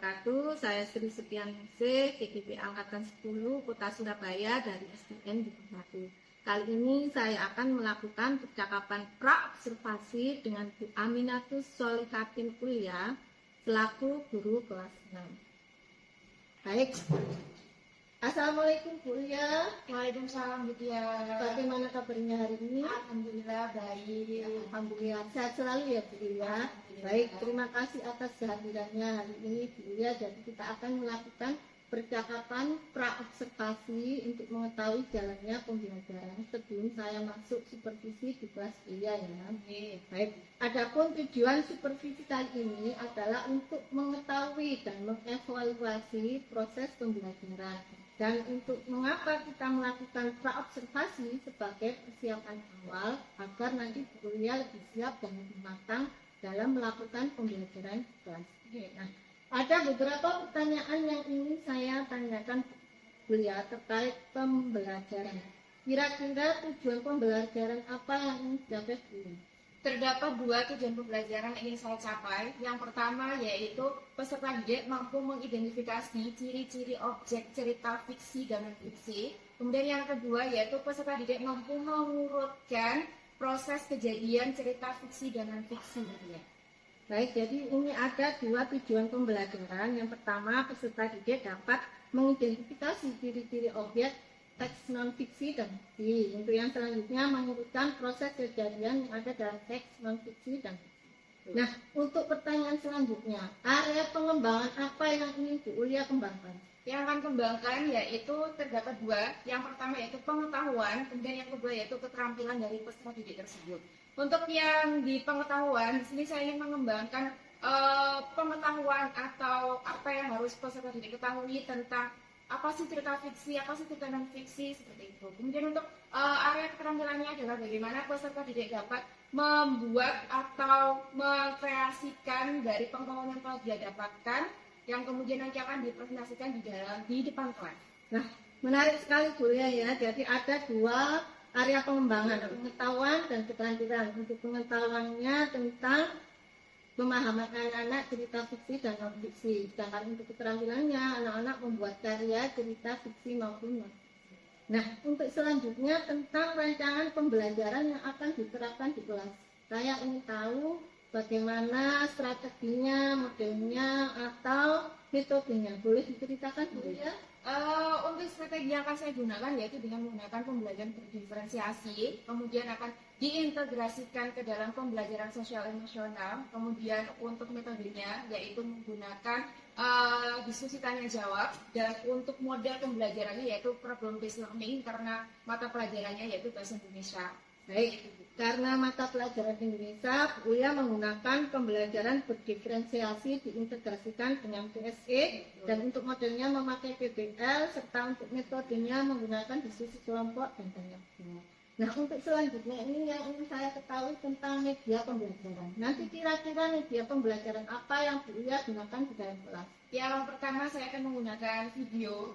wabarakatuh. Saya Sri Setianingsih, GGP Angkatan 10 Kota Surabaya dari SDN di Batu. Kali ini saya akan melakukan percakapan pra-observasi dengan Bu Aminatus Sholihatin Ulia selaku guru kelas 6. Baik. Assalamualaikum Bu Ulia. Waalaikumsalam Bu Tia. Bagaimana kabarnya hari ini? Alhamdulillah baik. Alhamdulillah sehat selalu ya Bu Ulia. Baik, terima kasih atas kehadirannya hari ini Bu Ulia. Jadi kita akan melakukan percakapan pra-observasi untuk mengetahui jalannya pembelajaran sebelum saya masuk supervisi di kelas Ulia ya. Baik, adapun tujuan supervisi kali ini adalah untuk mengetahui dan mengevaluasi proses pembelajaran. Dan untuk mengapa kita melakukan pra-observasi sebagai persiapan awal agar nanti Bu Ulia lebih siap dan lebih matang dalam melakukan pembelajaran kelas. Nah, ada beberapa pertanyaan yang ingin saya tanyakan Bu Ulia terkait pembelajaran. Kira-kira tujuan pembelajaran apa yang ingin dicapai Bu Ulia? Terdapat dua tujuan pembelajaran yang ingin saya capai. Yang pertama yaitu peserta didik mampu mengidentifikasi ciri-ciri objek cerita fiksi dan non-fiksi. Kemudian yang kedua yaitu peserta didik mampu mengurutkan proses kejadian cerita fiksi dan non-fiksi. Baik, jadi ini ada dua tujuan pembelajaran. Yang pertama, peserta didik dapat mengidentifikasi ciri-ciri objek teks non-fiksi dan fiksi. Untuk yang selanjutnya, mengurutkan proses kejadian yang ada dalam teks non-fiksi dan fiksi. Nah, untuk pertanyaan selanjutnya, area pengembangan apa yang ingin Bu Ulia kembangkan? Yang akan kembangkan yaitu terdapat dua. Yang pertama yaitu pengetahuan, kemudian yang kedua yaitu keterampilan dari peserta didik tersebut. Untuk yang di pengetahuan, di sini saya ingin mengembangkan pengetahuan atau apa yang harus peserta didik ketahui tentang apa sih cerita fiksi, apa sih cerita non fiksi, seperti itu. Kemudian untuk area keterampilannya adalah bagaimana peserta didik dapat membuat atau mengkreasikan dari pengetahuan yang telah dia dapatkan, yang kemudian nanti akan dipresentasikan di depan kelas. Nah, menarik sekali Bu Ulia ya. Jadi ada dua area pengembangan, pengetahuan dan keterampilan. Untuk pengetahuannya tentang pemahaman anak-anak cerita fiksi dan non-fiksi. Sedangkan untuk keterampilannya, anak-anak membuat karya cerita fiksi maupun non-fiksi. Nah, untuk selanjutnya tentang rancangan pembelajaran yang akan diterapkan di kelas. Saya ingin tahu bagaimana strateginya, modelnya, atau metodenya. Boleh diceritakan Bu Ulia? Untuk strategi yang akan saya gunakan yaitu dengan menggunakan pembelajaran berdiferensiasi, kemudian akan diintegrasikan ke dalam pembelajaran sosial emosional. Kemudian untuk metodenya yaitu menggunakan diskusi tanya jawab, dan untuk model pembelajarannya yaitu problem based learning karena mata pelajarannya yaitu bahasa Indonesia. Baik, karena mata pelajaran Indonesia, Bu Ulia menggunakan pembelajaran berdiferensiasi diintegrasikan dengan PSE, dan untuk modelnya memakai PBL, serta untuk metodenya menggunakan diskusi kelompok dan tanya jawab. Nah, untuk selanjutnya ini yang ingin saya ketahui tentang media pembelajaran. Nanti kira-kira media pembelajaran apa yang Bu Ulia gunakan di dalam kelas? Yang pertama saya akan menggunakan video,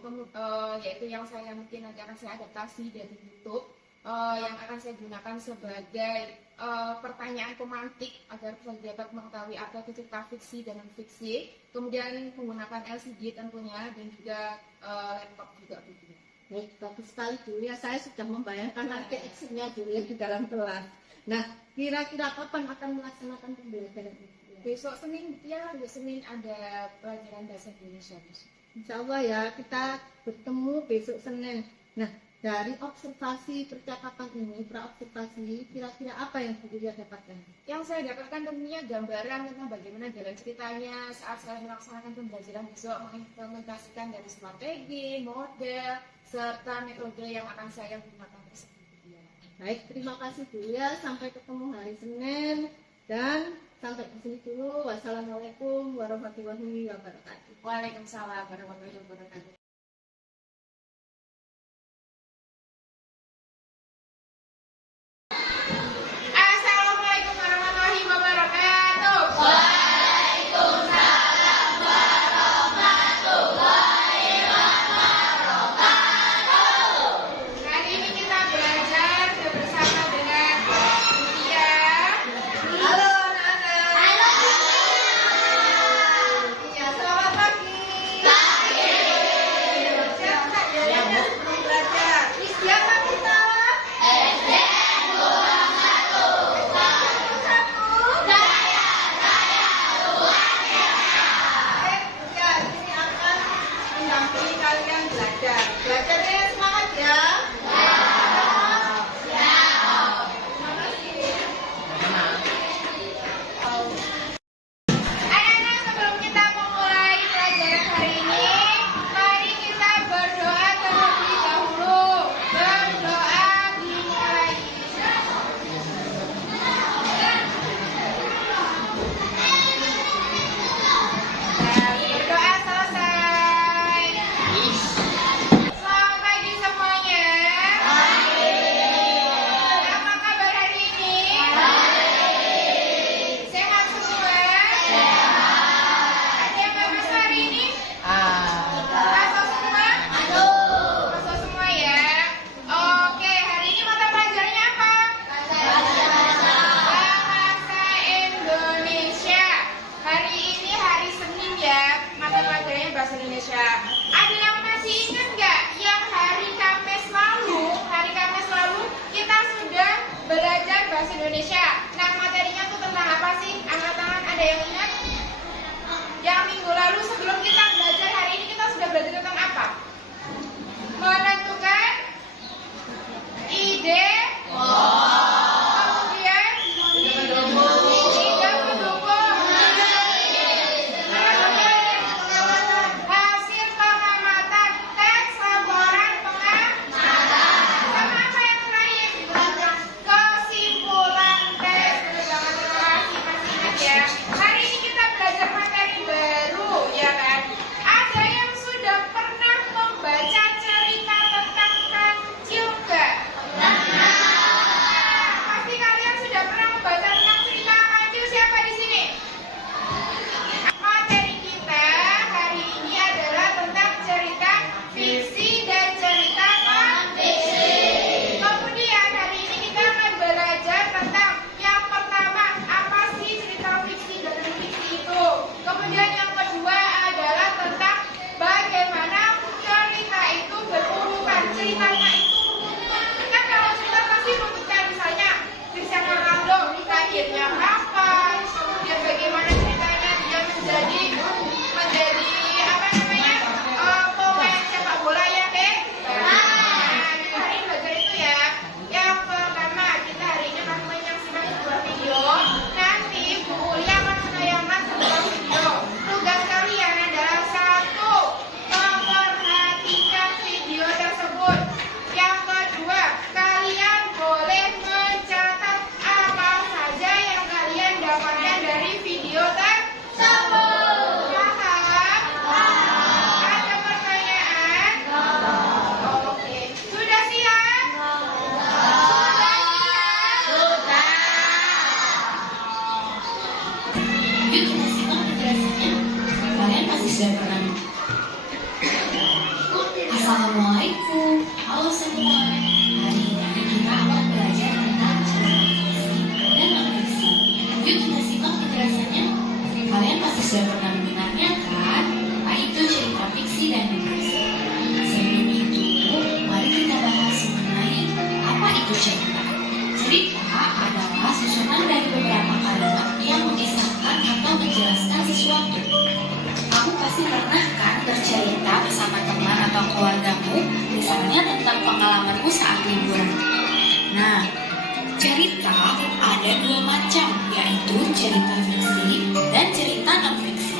yaitu yang saya mungkin nanti akan saya adaptasi dari YouTube. Yang akan saya gunakan sebagai pertanyaan pemantik agar peserta dapat mengetahui apa itu cerita fiksi dan non fiksi. Kemudian menggunakan LCD tentunya dan juga laptop juga. Baik, bagus sekali Bu Ulia. Saya sudah membayangkan nanti aksinya Bu Ulia di dalam kelas. Nah, kira-kira kapan akan melaksanakan pembelajaran ini? Besok Senin, ya besok Senin ada pelajaran bahasa Indonesia. Insya Allah ya, kita bertemu besok Senin. Nah, dari observasi percakapan ini, pra-observasi, kira-kira apa yang Bu Ulia dapatkan? Yang saya dapatkan tentunya gambaran tentang bagaimana jalan ceritanya saat saya melaksanakan pembelajaran besok, mengimplementasikan dari strategi, model, serta metode yang akan saya gunakan tersebut. Baik, terima kasih Bu Ulia. Sampai ketemu hari Senin, dan sampai di sini dulu. Wassalamualaikum warahmatullahi wabarakatuh. Waalaikumsalam warahmatullahi wabarakatuh. Halo anak-anak. Halo. Ya, selamat pagi. Indonesia. Ada yang masih ingat nggak yang hari Kamis lalu kita sudah belajar bahasa Indonesia. Nah, materinya tuh tentang apa sih? Angkat tangan, ada yang ingat? Yang minggu lalu sebelum kita belajar hari ini kita sudah belajar tentang apa? Menentukan ide. Kemudian tidak mendukung. Hasil pengamatan tes laporan pengamatan. Sama apa yang terakhir? Kesimpulan tes. Masih ingat ya? Hari ini kita belajar materi baru, ya kan? Ada yang sudah pernah membaca cerita tentang kancil nggak? Pasti kalian sudah pernah membaca tentang cerita kancil. Siapa di sini? Materi kita hari ini adalah tentang cerita fiksi dan cerita non-fiksi. Kemudian hari ini kita akan belajar tentang yang pertama, apa sih cerita fiksi dan non-fiksi itu. Kemudian yang kedua adalah tentang bagaimana cerita itu berurutan. Ceritanya itu berurutan. Kan kalau cerita pasti berurutan, misalnya Cristiano Ronaldo lahirnya kapan, kemudian bagaimana ceritanya dia menjadi apa namanya pemain sepak bola ya kan? Nah, kita hari ini belajar itu ya. Yang pertama kita hari ini akan menyaksikan sebuah video. Nanti Bu Uli akan menayangkan sebuah video. Tugas kalian adalah satu, memperhatikan video tersebut. Yang kedua, kalian boleh mencatat apa saja yang kalian dapatkan dari video tersebut. Paham? Ada pertanyaan? Oke. Sudah siap? Sudah siap? Yuk kita simak penjelasannya. Kalian pasti sudah pernah. Assalamualaikum. Halo semua. Hari ini kita akan belajar tentang cerita fiksi dan non-fiksi. Yuk kita simak penjelasannya. Kalian pasti sudah pernah mendengarnya kan? Apa itu cerita fiksi dan non-fiksi? Sebelum itu, mari kita bahas mengenai apa itu cerita. Cerita adalah susunan dari beberapa kalimat yang mengisahkan atau menjelaskan sesuatu. Kamu pasti pernah kan bercerita bersama teman atau keluargamu, misalnya tentang pengalamanmu saat liburan. Nah, cerita ada dua macam, yaitu cerita fiksi dan cerita non-fiksi.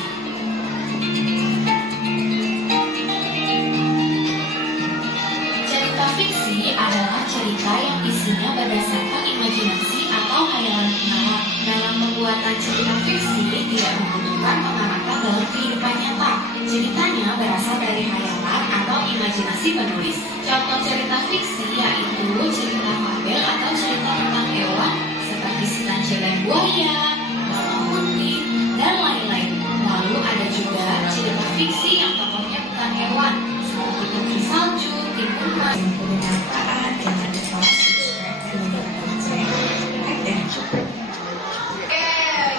Cerita fiksi adalah cerita yang isinya berdasarkan imajinasi atau hayalan pengarang. Dalam pembuatan cerita fiksi tidak membutuhkan pengamatan dalam kehidupan nyata. Ceritanya berasal dari hayalan atau imajinasi penulis. Contoh cerita fiksi yaitu cerita fabel atau cerita tentang hewan seperti si kancil dan buaya, Mama Putih, dan lain-lain. Lalu ada juga cerita fiksi yang tokohnya bukan hewan seperti putri salju, timun mas. Jangan lupa subscribe dan menonton saya.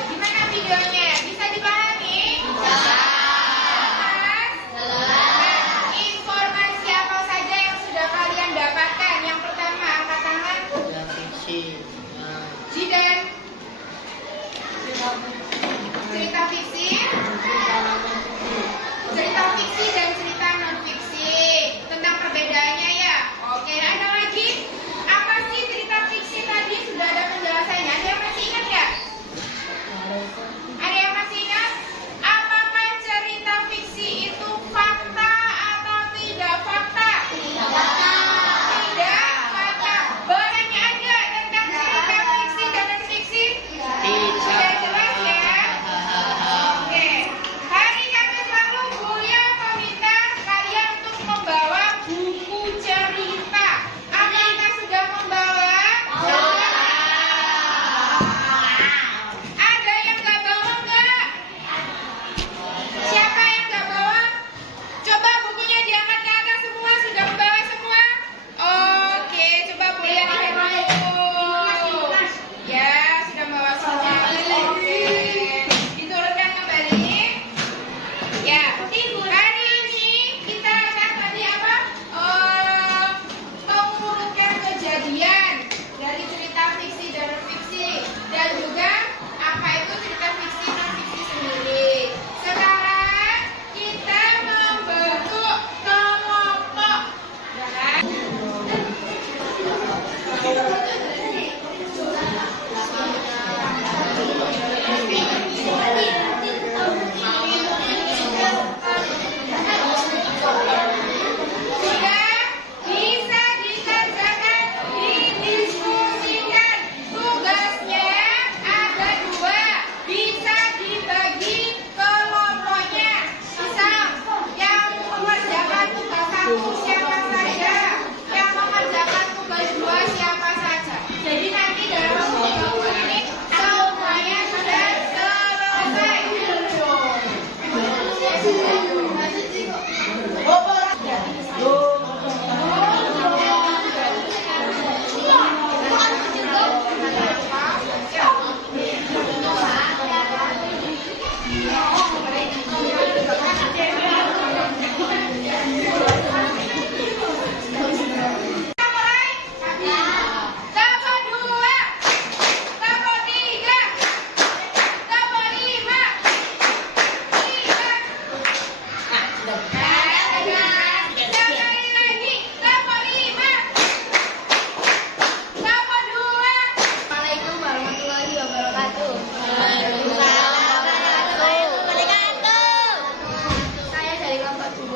Gimana videonya? Bisa dipahami? Informasi apa saja yang sudah kalian dapatkan? Yang pertama, angkat tangan. Jidan. Cerita fiksi. Cerita fiksi dan cerita non fiksi. Tentang perbedaannya ya. Oke, ada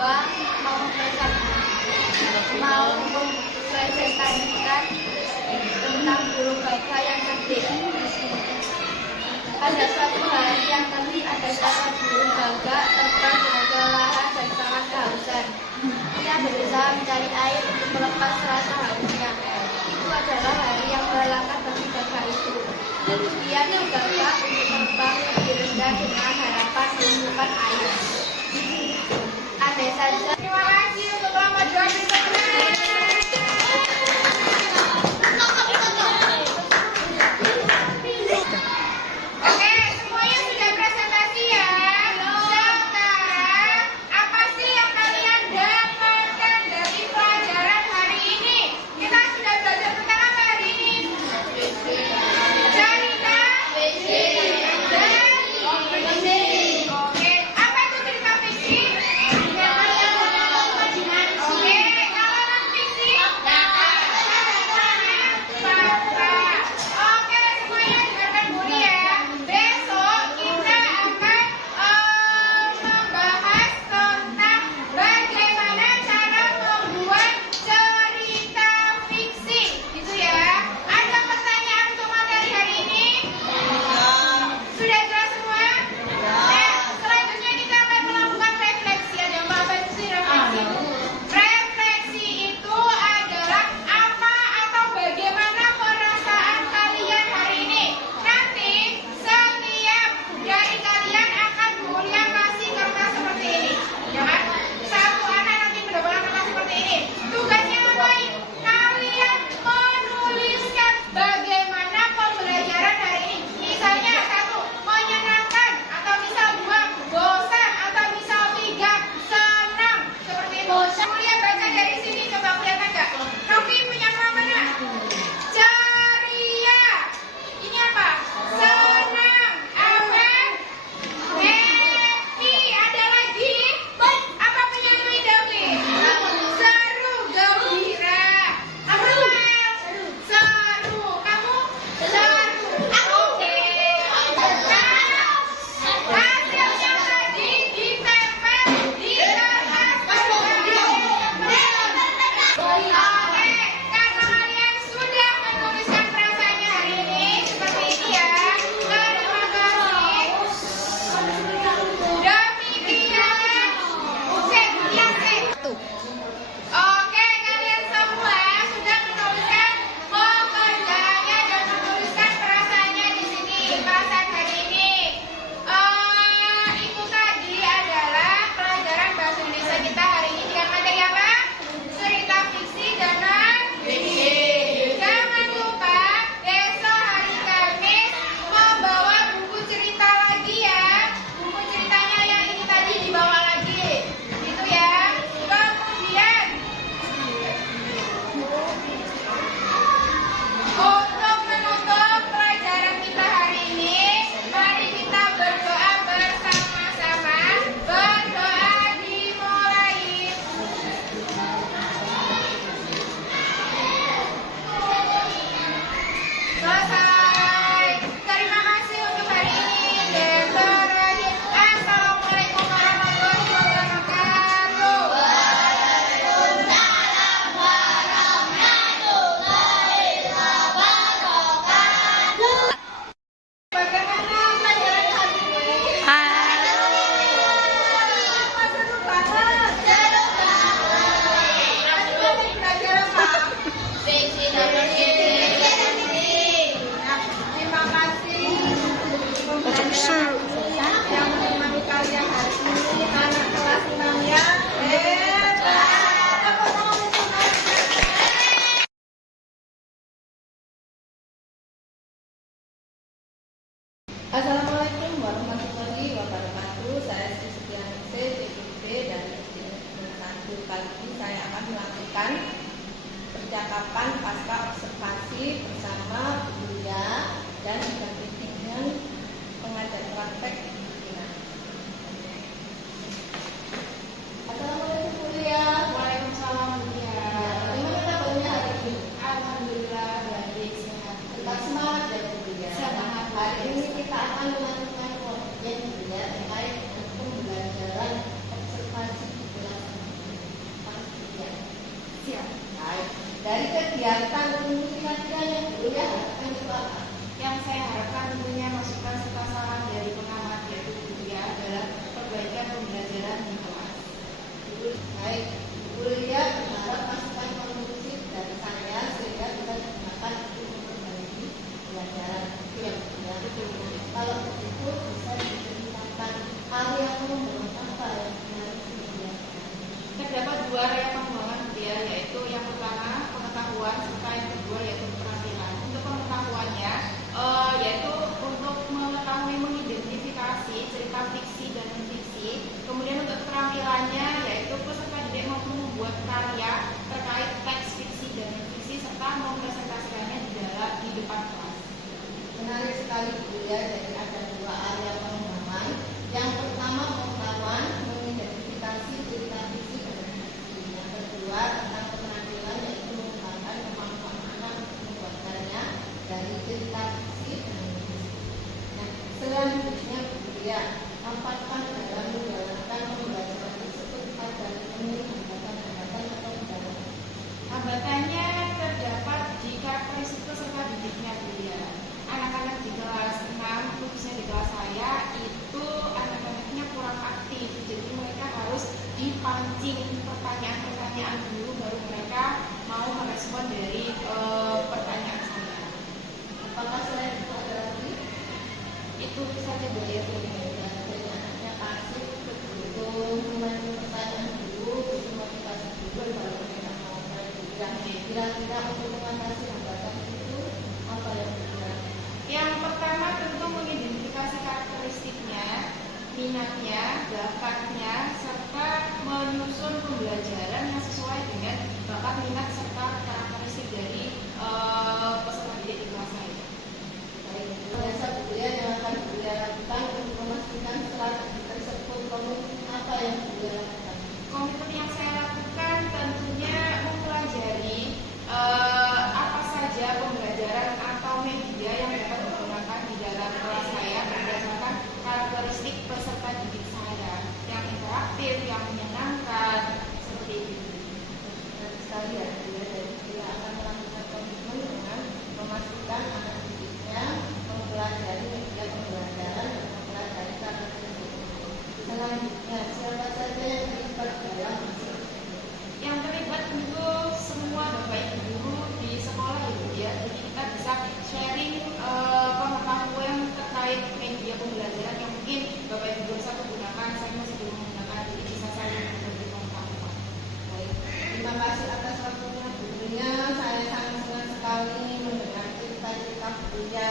kedua mau mempresentasikan tentang burung gagak yang cerdik. Pada suatu hari yang terik ada seorang burung gagak terbang dengan kelelahan dan sangat kehausan. Ia berusaha mencari air untuk melepas rasa hausnya. Itu adalah hari yang melelahkan bagi gagak itu. Kemudian si gagak untuk terbang lebih rendah dengan harapan menemukan air. Andai saja. Terima kasih untuk lomba dua Oke, semuanya sudah presentasi ya. Sekarang, apa sih yang kalian dapatkan dari pelajaran hari ini? Kita sudah belajar tentang apa hari ini? Cerita dan Oke, apa itu cerita fiksi? Oke, kalau non fiksi? Fakta. Oke, semuanya dengarkan dulu ya. Besok kita akan membahas tentang bagaimana cara membuat cerita fiksi, gitu ya. Ada pertanyaan untuk materi hari ini? Sudah jelas semua? Nah, selanjutnya kita akan melakukan refleksi. Ada apa sih refleksi? Refleksi itu adalah apa atau bagaimana perasaan kalian hari ini. Nanti setiap dari kalian akan mulia kasih kertas seperti ini. Ya kan? Satu anak nanti mendapatkan kertas seperti ini. Tugasnya ngapain? Kalian menuliskan bagaimana pembelajaran hari ini. Misalnya satu, menyenangkan, atau misal dua, bosan, atau misal tiga, senang. Seperti itu. Mulia baca dari sini, coba kelihatan nggak? Novi punya nama mana? Ceria. Ini apa? Senang. Apa? Happy. Ada lagi? Apa punya Dwi Davi? Seru, gembira. Apa? Seru. Kamu? Seru. Oke. Hasilnya tadi ditempel di kertas. Oke, karena kalian sudah menuliskan perasaannya hari ini seperti ini ya. Terima kasih. Demikian. Oke, kalian semua sudah menuliskan pekerjaannya dan menuliskan perasaannya di sini perasaan hari ini. Itu tadi adalah pelajaran bahasa Indonesia kita hari ini dengan materi apa? Cerita fiksi dan non-fiksi. Jangan lupa besok hari Kamis membawa buku cerita lagi ya. Buku ceritanya yang ini tadi dibawa lagi. Gitu ya. Kemudian untuk menutup pelajaran kita hari ini, mari kita berdoa bersama-sama. Berdoa dimulai. Selesai. Terima kasih untuk hari ini. Dan terakhir, Assalamualaikum warahmatullahi wabarakatuh. Bagaimana pelajaran hari ini? Seru banget. Belajar apa? Terima kasih yang menemani kalian hari ini, anak kelas 6 ya. Assalamualaikum warahmatullahi wabarakatuh. Saya Sri Setianingsih, PPB dari SD Negeri 1. Kali ini saya akan melakukan percakapan pasca observasi bersama Bu Lia dan didampingi dengan pengajar praktek Ibu Tina. Assalamualaikum Bu Lia. Waalaikumsalam. Bagaimana kabarnya hari ini? Alhamdulillah baik, sehat. Tetap semangat ya Bu Lia. Semangat. Hari ini kita akan melakukan pengertian juga terkait dengan pembelajaran observasi di kelas kegiatan kira-kira yang Bu Lia harapkan itu apa? Yang saya harapkan tentunya masukan serta saran dari pengamat yaitu Bu Lia adalah perbaikan pembelajaran di kelas. Baik, Bu Lia berharap masukan konklusif dari saya sehingga kita gunakan untuk memperbaiki pelajaran itu yang benar. Kalau begitu bisa diceritakan area pengembangan apa yang harus dilakukan. Terdapat dua area pengembangan dia, yaitu yang pertama pengetahuan serta yang kedua yaitu keterampilan. Untuk pengetahuannya yaitu untuk mengetahui mengidentifikasi cerita fiksi dan non fiksi. Kemudian untuk keterampilannya yaitu peserta didik mampu membuat karya terkait teks fiksi dan non fiksi serta mempresentasikannya di depan kelas. Menarik sekali Bu Lia, jadi ada dua area pengembangan. Yang pertama pengetahuan mengidentifikasi cerita fiksi dan fiksi. Yang kedua tentang keterampilan yaitu mengembangkan kemampuan anak untuk membuat karya dari cerita fiksi dan fiksi. Nah, selanjutnya Bu Lia, apakah dalam menjalankan pembelajaran tersebut ada menemui hambatan-hambatan atau kendala? Hambatannya terdapat di karakteristik peserta didiknya Bu Lia. Anak-anak di kelas 6, khususnya di kelas saya, itu anak-anaknya kurang aktif. Jadi mereka harus dipancing pertanyaan-pertanyaan dulu baru mereka mau merespon dari pertanyaan saya. Apakah selain itu ada lagi? Itu saja Bu Lia. Jadi anaknya pasif, betul membantu pertanyaan dulu, butuh motivasi dulu, baru mereka mau mulai bergerak. Kira-kira untuk mengatasi hambatan itu apa yang bergerak? Yang pertama tentu mengidentifikasi karakteristiknya, minatnya, bakatnya, serta menyusun pembelajaran yang sesuai dengan bakat, minat, serta karakteristik dari peserta didik di kelas saya. Baik, biasa Bu Lia yang akan Bu Lia lakukan untuk memastikan strategi tersebut apa yang Bu Lia lakukan? Komitmen yang saya lakukan tentunya mempelajari apa saja pembelajaran atau media yang dapat digunakan di dalam kelas saya berdasarkan karakteristik peserta didik saya yang interaktif, yang menyenangkan, seperti itu. Benar sekali ya Bu Lia, jadi Bu Lia akan melakukan komitmen dengan memastikan anak didiknya mempelajari media pembelajaran dan mempelajari karakteristik. Selanjutnya, siapa saja yang terlibat dalam hasil tersebut? Yang terlibat tentu semua Bapak Ibu guru di sekolah ya Bu ya. Jadi kita bisa sharing pengetahuan terkait media pembelajaran yang mungkin Bapak Ibu guru satu gunakan, saya masih belum menggunakan, jadi bisa saling berbagi pengetahuan. Baik, terima kasih atas waktunya Bu Lia. Saya sangat senang sekali mendengar cerita-cerita Bu Lia